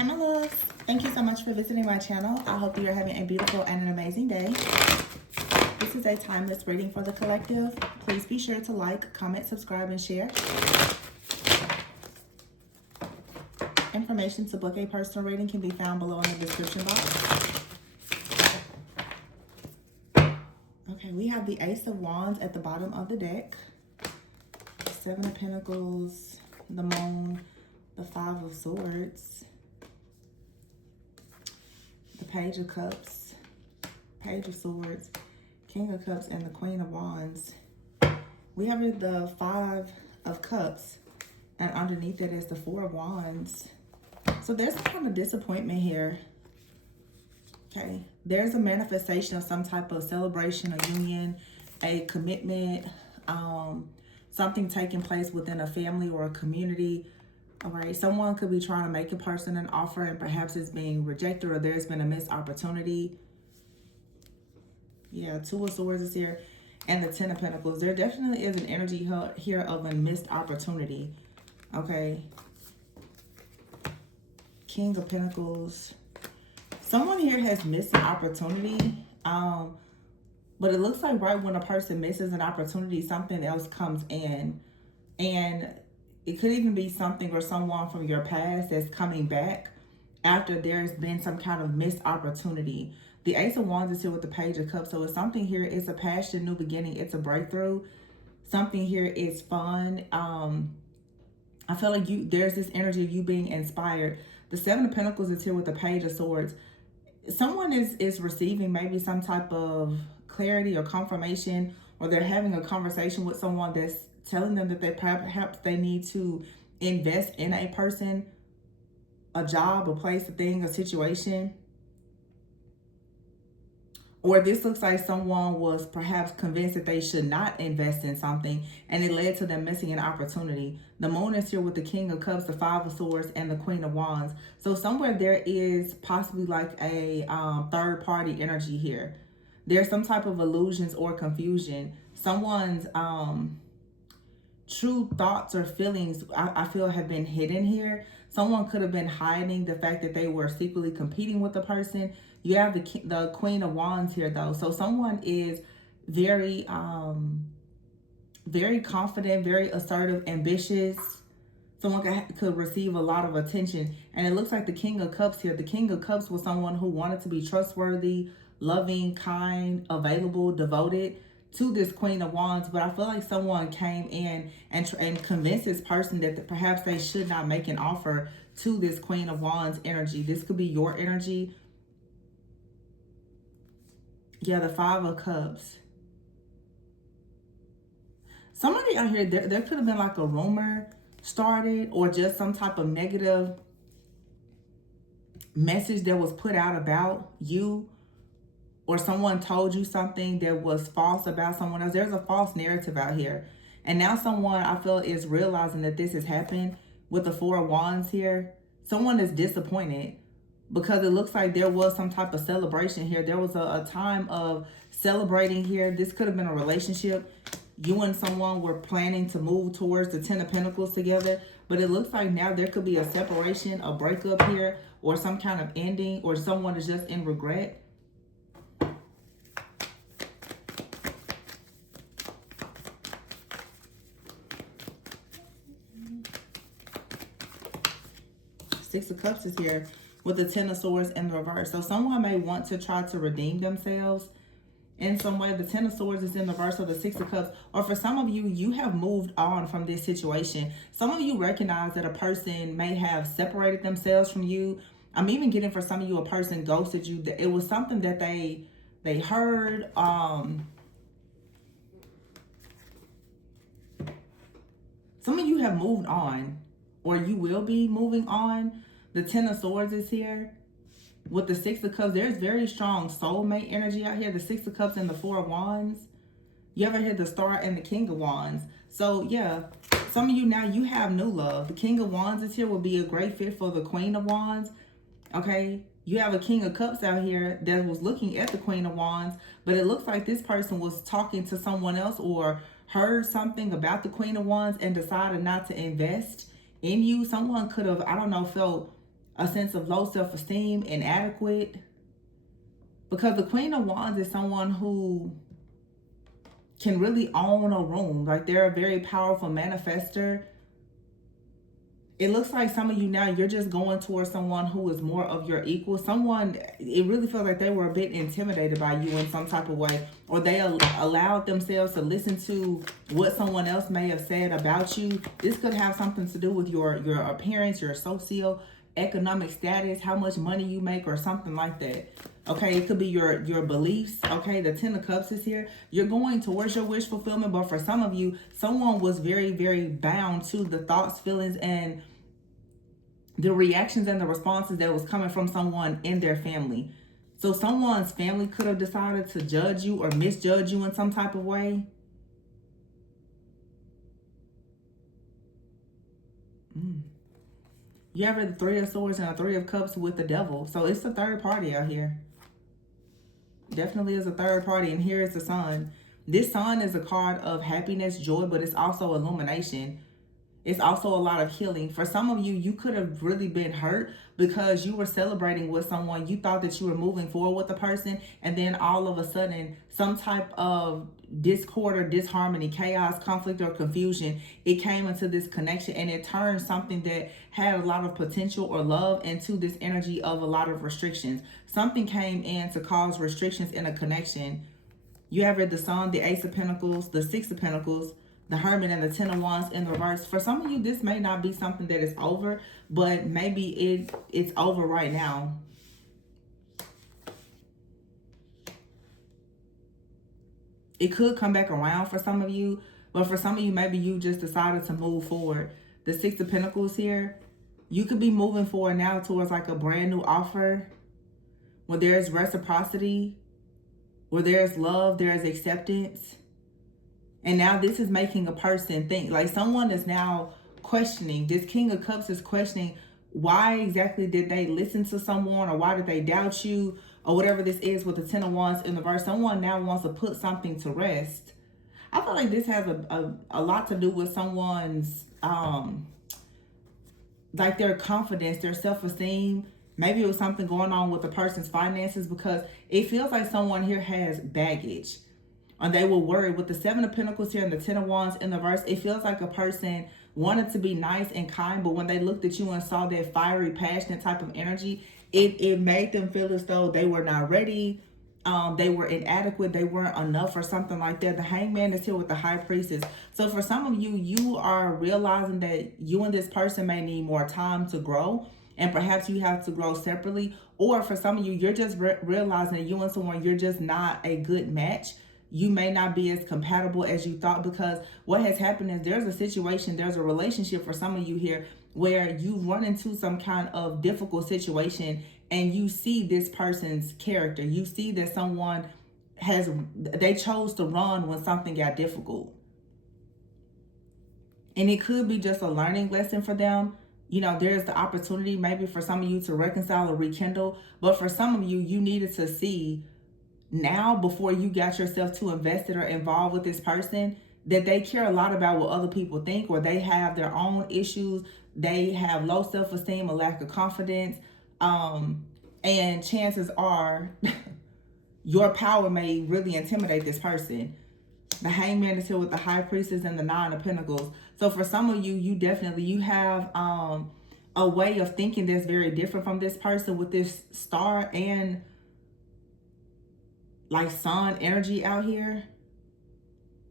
Hi, my loves. Thank you so much for visiting my channel. I hope you're having a beautiful and an amazing day. This is a timeless reading for the collective. Please be sure to like, comment, subscribe, and share. Information to book a personal reading can be found below in the description box. Okay, we have the Ace of Wands at the bottom of the deck. Seven of Pentacles, the Moon, the Five of Swords, the Page of Cups, Page of Swords, King of Cups, and the Queen of Wands. We have the Five of Cups, and underneath it is the Four of Wands. So there's some kind of disappointment here. Okay, there's a manifestation of some type of celebration, a union, a commitment, something taking place within a family or a community. All right, someone could be trying to make a person an offer and perhaps it's being rejected, or there's been a missed opportunity. Yeah, Two of Swords is here, and the Ten of Pentacles. There definitely is an energy here of a missed opportunity. Okay. King of Pentacles. Someone here has missed an opportunity. But it looks like right when a person misses an opportunity, something else comes in. And it could even be something or someone from your past that's coming back after there's been some kind of missed opportunity. The Ace of Wands is here with the Page of Cups. So it's something here. It's a passion, new beginning. It's a breakthrough. Something here is fun. I feel like there's this energy of you being inspired. The Seven of Pentacles is here with the Page of Swords. Someone is receiving maybe some type of clarity or confirmation, or they're having a conversation with someone that's telling them that perhaps they need to invest in a person, a job, a place, a thing, a situation. Or this looks like someone was perhaps convinced that they should not invest in something, and it led to them missing an opportunity. The Moon is here with the King of Cups, the Five of Swords, and the Queen of Wands. So somewhere there is possibly like a third party energy here. There's some type of illusions or confusion. Someone's true thoughts or feelings, I feel, have been hidden here. Someone could have been hiding the fact that they were secretly competing with the person. You have the Queen of Wands here, though. So someone is very, very confident, very assertive, ambitious. Someone could receive a lot of attention. And it looks like the King of Cups here. The King of Cups was someone who wanted to be trustworthy, loving, kind, available, devoted to this Queen of Wands. But I feel like someone came in and convinced this person that perhaps they should not make an offer to this Queen of Wands energy. This could be your energy. Yeah, the Five of Cups. Somebody out here, there could have been like a rumor started, or just some type of negative message that was put out about you, or someone told you something that was false about someone else. There's a false narrative out here. And now someone, I feel, is realizing that this has happened with the Four of Wands here. Someone is disappointed because it looks like there was some type of celebration here. There was a time of celebrating here. This could have been a relationship. You and someone were planning to move towards the Ten of Pentacles together. But it looks like now there could be a separation, a breakup here, or some kind of ending, or someone is just in regret. Six of Cups is here with the Ten of Swords in the reverse. So someone may want to try to redeem themselves in some way. The Ten of Swords is in the reverse of the Six of Cups. Or for some of you, you have moved on from this situation. Some of you recognize that a person may have separated themselves from you. I'm even getting, for some of you, a person ghosted you. That it was something that they heard. Some of you have moved on, or you will be moving on. The Ten of Swords is here with the Six of Cups. There's very strong soulmate energy out here. The Six of Cups and the Four of Wands. You ever hear the Star and the King of Wands? So yeah, some of you now, you have new love. The King of Wands is here, will be a great fit for the Queen of Wands. Okay, you have a King of Cups out here that was looking at the Queen of Wands, but it looks like this person was talking to someone else or heard something about the Queen of Wands and decided not to invest in you. Someone could have, I don't know, felt a sense of low self-esteem, inadequate. Because the Queen of Wands is someone who can really own a room. Like, they're a very powerful manifester. It looks like some of you now, you're just going towards someone who is more of your equal. Someone, it really feels like they were a bit intimidated by you in some type of way, or they allowed themselves to listen to what someone else may have said about you. This could have something to do with your appearance, your socio-economic status, how much money you make, or something like that. Okay, it could be your beliefs. Okay, the Ten of Cups is here. You're going towards your wish fulfillment, but for some of you, someone was very, very bound to the thoughts, feelings, and the reactions and the responses that was coming from someone in their family. So someone's family could have decided to judge you or misjudge you in some type of way. You have the Three of Swords and a Three of Cups with the Devil. So it's a third party out here. Definitely is a third party. And here is the Sun. This Sun is a card of happiness, joy, but it's also illumination. It's also a lot of healing. For some of you, you could have really been hurt because you were celebrating with someone. You thought that you were moving forward with the person, and then all of a sudden, some type of discord or disharmony, chaos, conflict, or confusion, it came into this connection, and it turned something that had a lot of potential or love into this energy of a lot of restrictions. Something came in to cause restrictions in a connection. You have the Sun, the Ace of Pentacles, the Six of Pentacles, the Hermit, and the Ten of Wands in reverse. For some of you, this may not be something that is over, but maybe it's over right now. It could come back around for some of you, but for some of you, maybe you just decided to move forward. The Six of Pentacles here, you could be moving forward now towards like a brand new offer where there's reciprocity, where there's love, there's acceptance. And now this is making a person think. Like, someone is now questioning. This King of Cups is questioning, why exactly did they listen to someone, or why did they doubt you, or whatever this is with the Ten of Wands in the verse. Someone now wants to put something to rest. I feel like this has a lot to do with someone's, like, their confidence, their self-esteem. Maybe it was something going on with the person's finances, because it feels like someone here has baggage. And they were worried with the Seven of Pentacles here and the Ten of Wands in the verse. It feels like a person wanted to be nice and kind, but when they looked at you and saw that fiery, passionate type of energy, it made them feel as though they were not ready. They were inadequate. They weren't enough or something like that. The Hangman is here with the High Priestess. So for some of you, you are realizing that you and this person may need more time to grow. And perhaps you have to grow separately. Or for some of you, you're just realizing that you and someone, you're just not a good match. You may not be as compatible as you thought, because what has happened is there's a situation, there's a relationship for some of you here where you run into some kind of difficult situation and you see this person's character. You see that someone they chose to run when something got difficult. And it could be just a learning lesson for them. You know, there's the opportunity maybe for some of you to reconcile or rekindle. But for some of you, you needed to see now, before you got yourself too invested or involved with this person, that they care a lot about what other people think, or they have their own issues. They have low self-esteem, a lack of confidence. And chances are your power may really intimidate this person. The Hangman is here with the High Priestess and the Nine of Pentacles. So for some of you, you have a way of thinking that's very different from this person with this star and like Sun energy out here.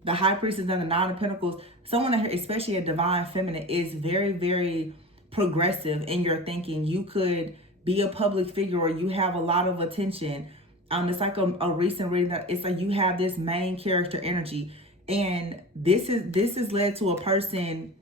The High Priestess and the Nine of Pentacles. Someone out here, especially a divine feminine, is very, very progressive in your thinking. You could be a public figure, or you have a lot of attention. It's like a recent reading that it's like you have this main character energy, and this has led to a person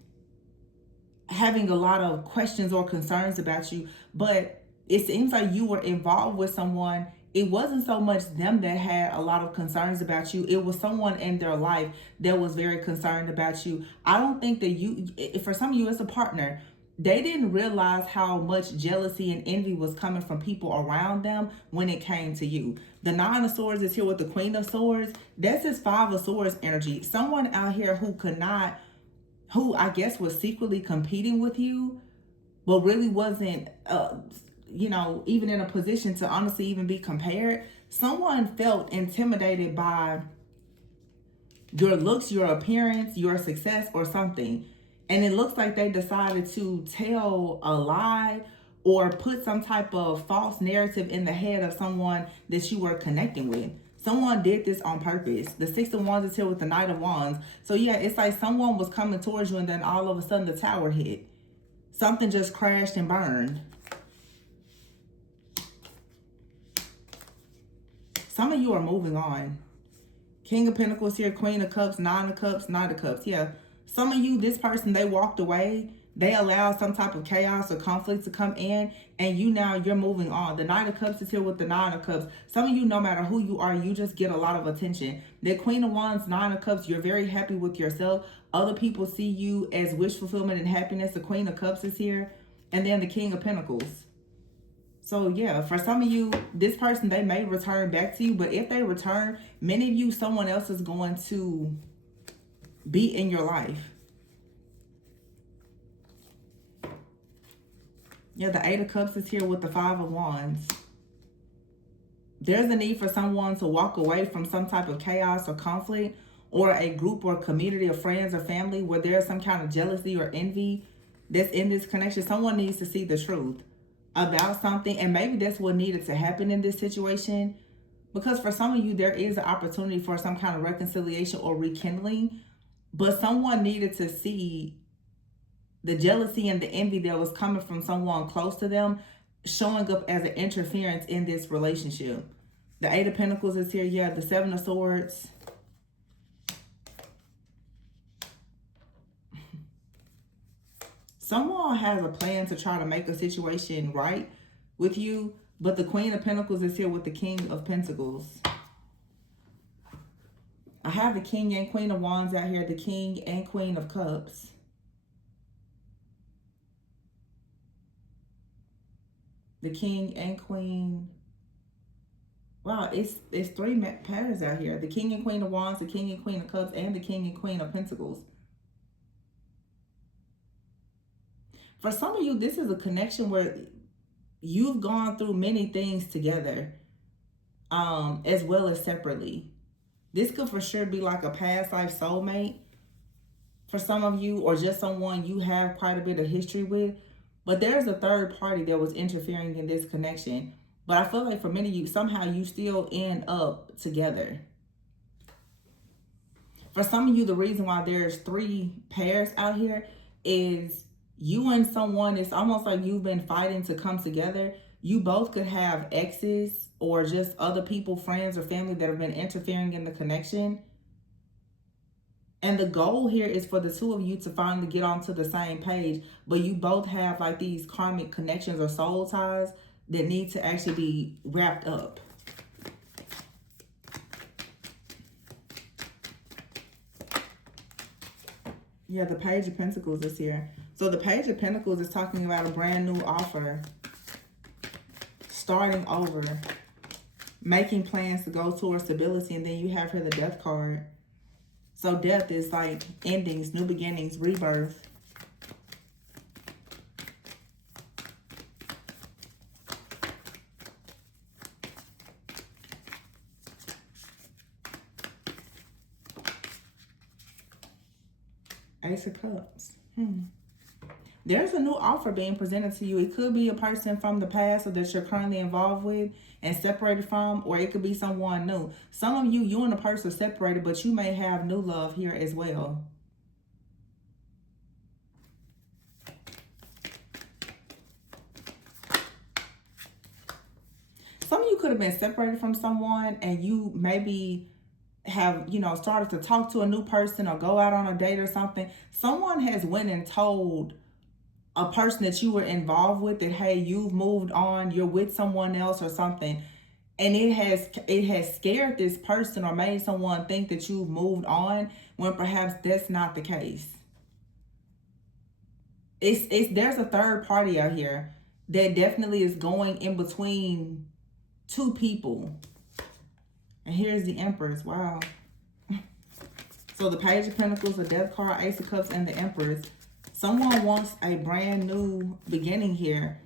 having a lot of questions or concerns about you. But it seems like you were involved with someone. It wasn't so much them that had a lot of concerns about you. It was someone in their life that was very concerned about you. I don't think that for some of you, it's a partner. They didn't realize how much jealousy and envy was coming from people around them when it came to you. The Nine of Swords is here with the Queen of Swords. That's his Five of Swords energy. Someone out here who I guess was secretly competing with you, but really wasn't, even in a position to honestly even be compared. Someone felt intimidated by your looks, your appearance, your success, or something. And it looks like they decided to tell a lie or put some type of false narrative in the head of someone that you were connecting with. Someone did this on purpose. The Six of Wands is here with the Knight of Wands. So yeah, it's like someone was coming towards you and then all of a sudden the tower hit. Something just crashed and burned. Some of you are moving on. King of Pentacles here, Queen of Cups, Nine of Cups, Knight of Cups. Yeah. Some of you, this person, they walked away. They allowed some type of chaos or conflict to come in. And you're moving on. The Knight of Cups is here with the Nine of Cups. Some of you, no matter who you are, you just get a lot of attention. The Queen of Wands, Nine of Cups, you're very happy with yourself. Other people see you as wish fulfillment and happiness. The Queen of Cups is here. And then the King of Pentacles. So yeah, for some of you, this person, they may return back to you. But if they return, many of you, someone else is going to be in your life. Yeah, the Eight of Cups is here with the Five of Wands. There's a need for someone to walk away from some type of chaos or conflict, or a group or community of friends or family where there's some kind of jealousy or envy that's in this connection. Someone needs to see the truth about something, and maybe that's what needed to happen in this situation, because for some of you, there is an opportunity for some kind of reconciliation or rekindling, but someone needed to see the jealousy and the envy that was coming from someone close to them showing up as an interference in this relationship. The Eight of Pentacles is here. Yeah, the Seven of Swords. Someone has a plan to try to make a situation right with you, but the Queen of Pentacles is here with the King of Pentacles. I have the King and Queen of Wands out here, the King and Queen of Cups. The King and Queen. Wow, it's three patterns out here. The King and Queen of Wands, the King and Queen of Cups, and the King and Queen of Pentacles. For some of you, this is a connection where you've gone through many things together, as well as separately. This could for sure be like a past life soulmate for some of you, or just someone you have quite a bit of history with. But there's a third party that was interfering in this connection. But I feel like for many of you, somehow you still end up together. For some of you, the reason why there's three pairs out here is you and someone, it's almost like you've been fighting to come together. You both could have exes or just other people, friends or family that have been interfering in the connection. And the goal here is for the two of you to finally get onto the same page. But you both have like these karmic connections or soul ties that need to actually be wrapped up. Yeah, the Page of Pentacles is here. So the Page of Pentacles is talking about a brand new offer, starting over, making plans to go towards stability. And then you have here the Death card. So death is like endings, new beginnings, rebirth. Ace of Cups. There's a new offer being presented to you. It could be a person from the past or that you're currently involved with and separated from, or it could be someone new. Some of you, you and a person are separated, but you may have new love here as well. Some of you could have been separated from someone and you maybe have, started to talk to a new person or go out on a date or something. Someone has went and told a person that you were involved with that, hey, you've moved on, you're with someone else or something. And it has scared this person or made someone think that you've moved on when perhaps that's not the case. There's a third party out here that definitely is going in between two people. And here's the Empress. Wow. So the Page of Pentacles, the Death card, Ace of Cups, and the Empress. Someone wants a brand new beginning here.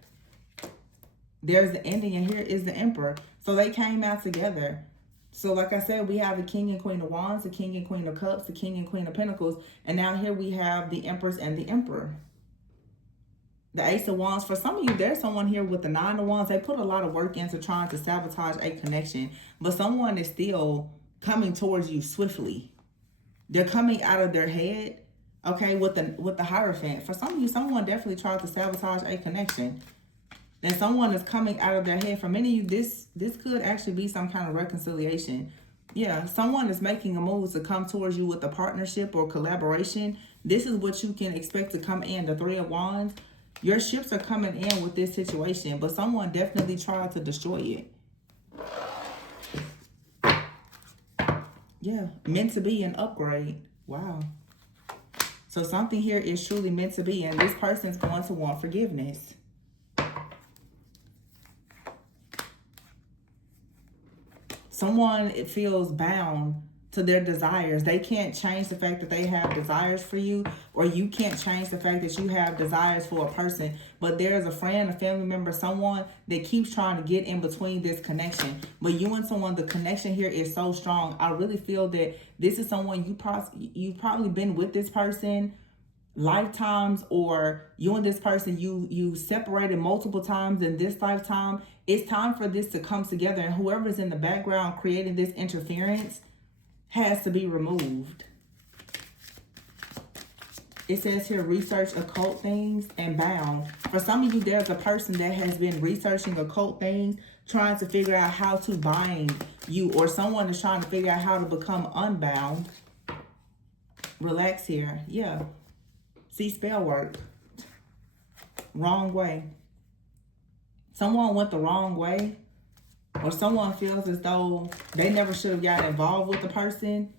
There's the ending, and here is the Emperor. So they came out together. So like I said, we have the King and Queen of Wands, the King and Queen of Cups, the King and Queen of Pentacles. And now here we have the Empress and the Emperor. The Ace of Wands. For some of you, there's someone here with the Nine of Wands. They put a lot of work into trying to sabotage a connection. But someone is still coming towards you swiftly. They're coming out of their head, okay, with the Hierophant. For some of you, someone definitely tried to sabotage a connection. Then someone is coming out of their head. For many of you, this could actually be some kind of reconciliation. Yeah, someone is making a move to come towards you with a partnership or collaboration. This is what you can expect to come in, the Three of Wands. Your ships are coming in with this situation, but someone definitely tried to destroy it. Yeah, meant to be an upgrade. Wow. So something here is truly meant to be, and this person's going to want forgiveness. Someone feels bound to their desires. They can't change the fact that they have desires for you, or you can't change the fact that you have desires for a person. But there's a friend, a family member, someone that keeps trying to get in between this connection. But you and someone, the connection here is so strong. I really feel that this is someone you've probably been with this person lifetimes, or you and this person you separated multiple times in this lifetime. It's time for this to come together, and whoever's in the background creating this interference has to be removed. It says here, research occult things and bound. For some of you, there's a person that has been researching occult things, trying to figure out how to bind you, or someone is trying to figure out how to become unbound. Relax here. Yeah. See, spell work. Wrong way. Someone went the wrong way, or someone feels as though they never should have gotten involved with the person,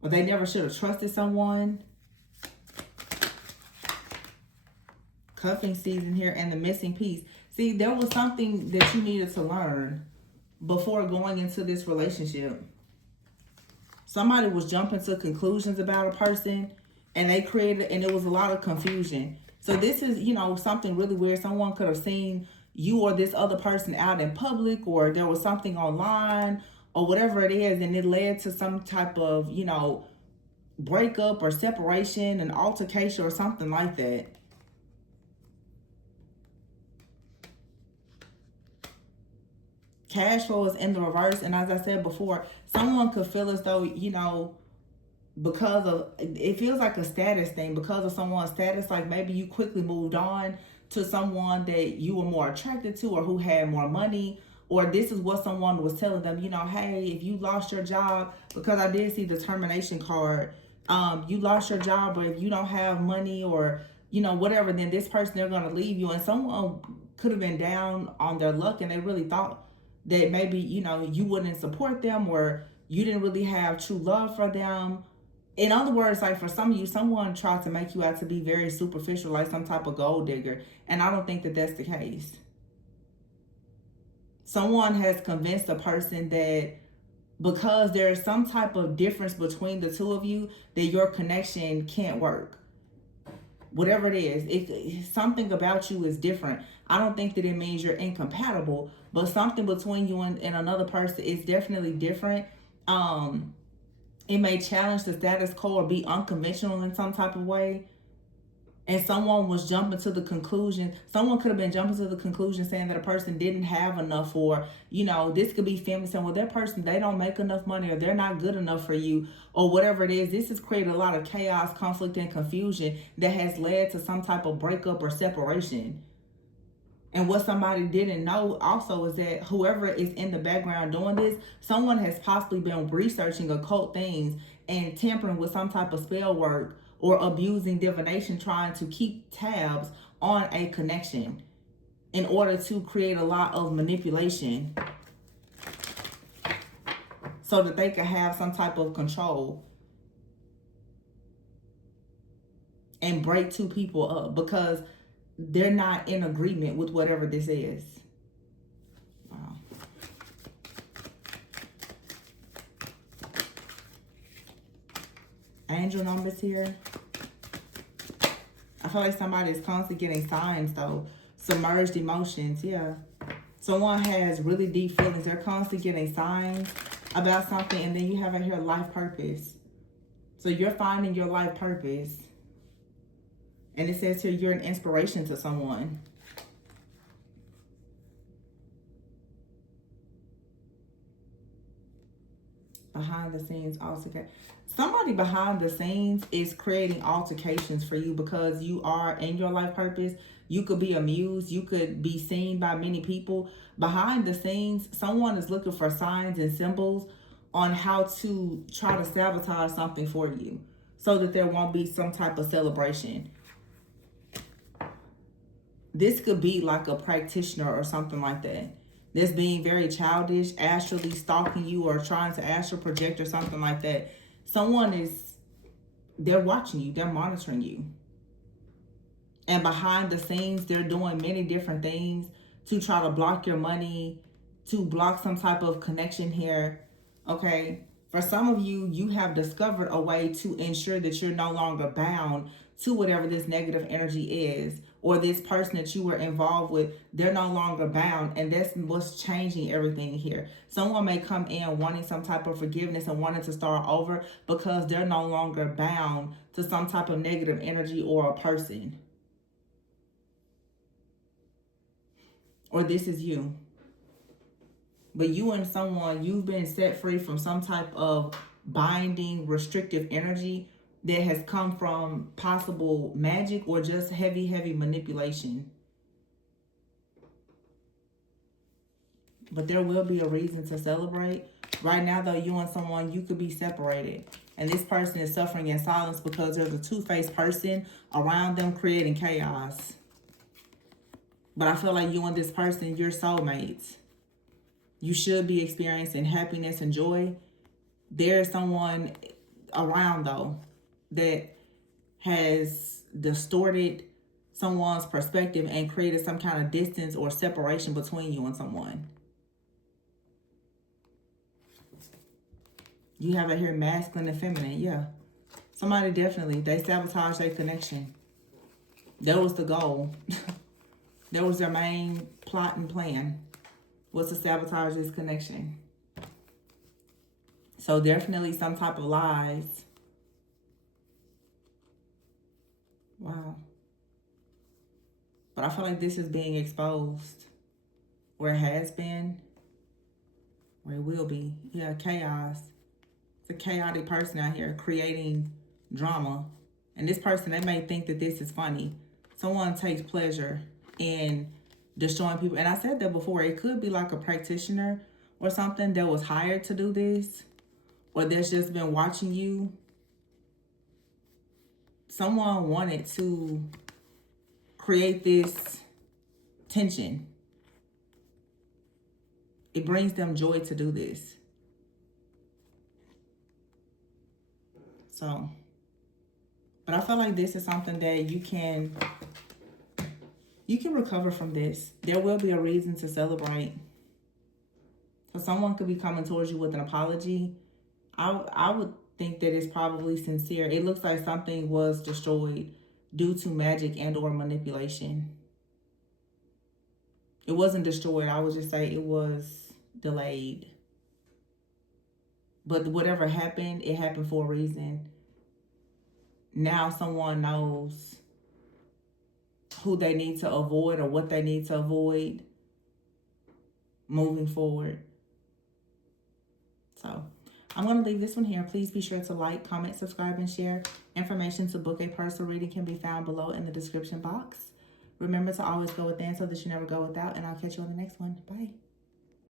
or they never should have trusted someone. Cuffing season here and the missing piece. See, there was something that you needed to learn before going into this relationship. Somebody was jumping to conclusions about a person, and they created, and it was a lot of confusion. So this is, you know, something really weird. Someone could have seen you or this other person out in public, or there was something online, or whatever it is, and it led to some type of, you know, breakup or separation, an altercation or something like that. Cash flow is in the reverse, and as I said before, someone could feel as though, you know, because of, it feels like a status thing, because of someone's status, like maybe you quickly moved on to someone that you were more attracted to, or who had more money, or this is what someone was telling them, you know, hey, if you lost your job, because I did see the termination card, you lost your job, or if you don't have money, or, you know, whatever, then this person, they're going to leave you. And someone could have been down on their luck, and they really thought that maybe, you know, you wouldn't support them, or you didn't really have true love for them. In other words, like for some of you, someone tried to make you out to be very superficial, like some type of gold digger. And I don't think that that's the case. Someone has convinced a person that because there is some type of difference between the two of you, that your connection can't work. Whatever it is, if something about you is different. I don't think that it means you're incompatible, but something between you and another person is definitely different. It may challenge the status quo or be unconventional in some type of way. And someone was jumping to the conclusion. Someone could have been jumping to the conclusion saying that a person didn't have enough, or, you know, this could be family saying, well, that person, they don't make enough money, or they're not good enough for you, or whatever it is. This has created a lot of chaos, conflict, and confusion that has led to some type of breakup or separation. And what somebody didn't know also is that whoever is in the background doing this, someone has possibly been researching occult things and tampering with some type of spell work, or abusing divination, trying to keep tabs on a connection in order to create a lot of manipulation so that they can have some type of control and break two people up, because they're not in agreement with whatever this is. Wow. Angel numbers here. I feel like somebody is constantly getting signs, though. Submerged emotions, yeah. Someone has really deep feelings. They're constantly getting signs about something, and then you have here life purpose. So you're finding your life purpose. And it says here you're an inspiration to someone. Behind the scenes altercation. Somebody behind the scenes is creating altercations for you because you are in your life purpose. You could be amused. You could be seen by many people. Behind the scenes, someone is looking for signs and symbols on how to try to sabotage something for you so that there won't be some type of celebration. This could be like a practitioner or something like that. That's being very childish, astrally stalking you or trying to astral project or something like that. They're watching you, they're monitoring you. And behind the scenes, they're doing many different things to try to block your money, to block some type of connection here, okay? For some of you, you have discovered a way to ensure that you're no longer bound to whatever this negative energy is, or this person that you were involved with, they're no longer bound, and that's what's changing everything here. Someone may come in wanting some type of forgiveness and wanting to start over because they're no longer bound to some type of negative energy or a person. Or this is you. But you and someone, you've been set free from some type of binding, restrictive energy that has come from possible magic or just heavy, heavy manipulation. But there will be a reason to celebrate. Right now, though, you and someone, you could be separated. And this person is suffering in silence because there's a two-faced person around them creating chaos. But I feel like you and this person, you're soulmates. You should be experiencing happiness and joy. There's someone around, though, that has distorted someone's perspective and created some kind of distance or separation between you and someone. You have it here, masculine and feminine, yeah. Somebody definitely, they sabotage their connection. That was the goal. That was their main plot and plan, was to sabotage this connection. So definitely some type of lies. Wow. But I feel like this is being exposed. Or it has been. Or it will be. Yeah, chaos. It's a chaotic person out here creating drama. And this person, they may think that this is funny. Someone takes pleasure in destroying people. And I said that before. It could be like a practitioner or something that was hired to do this. Or that's just been watching you. Someone wanted to create this tension. It brings them joy to do this. So, but I feel like this is something that you can recover from this. There will be a reason to celebrate. So someone could be coming towards you with an apology. I would think that it's probably sincere. It looks like something was destroyed due to magic and or manipulation. It wasn't destroyed. I would just say it was delayed. But whatever happened, it happened for a reason. Now someone knows who they need to avoid or what they need to avoid moving forward. So I'm going to leave this one here. Please be sure to like, comment, subscribe, and share. Information to book a personal reading can be found below in the description box. Remember to always go within so that you never go without, and I'll catch you on the next one. Bye.